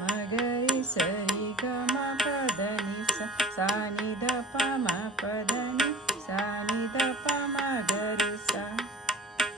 ಮಗರಿ ಸರಿ ಗ ಮ ಪದ ನಿ ಸ ನಿ ದ ಪ ಮ ಪದ ನಿ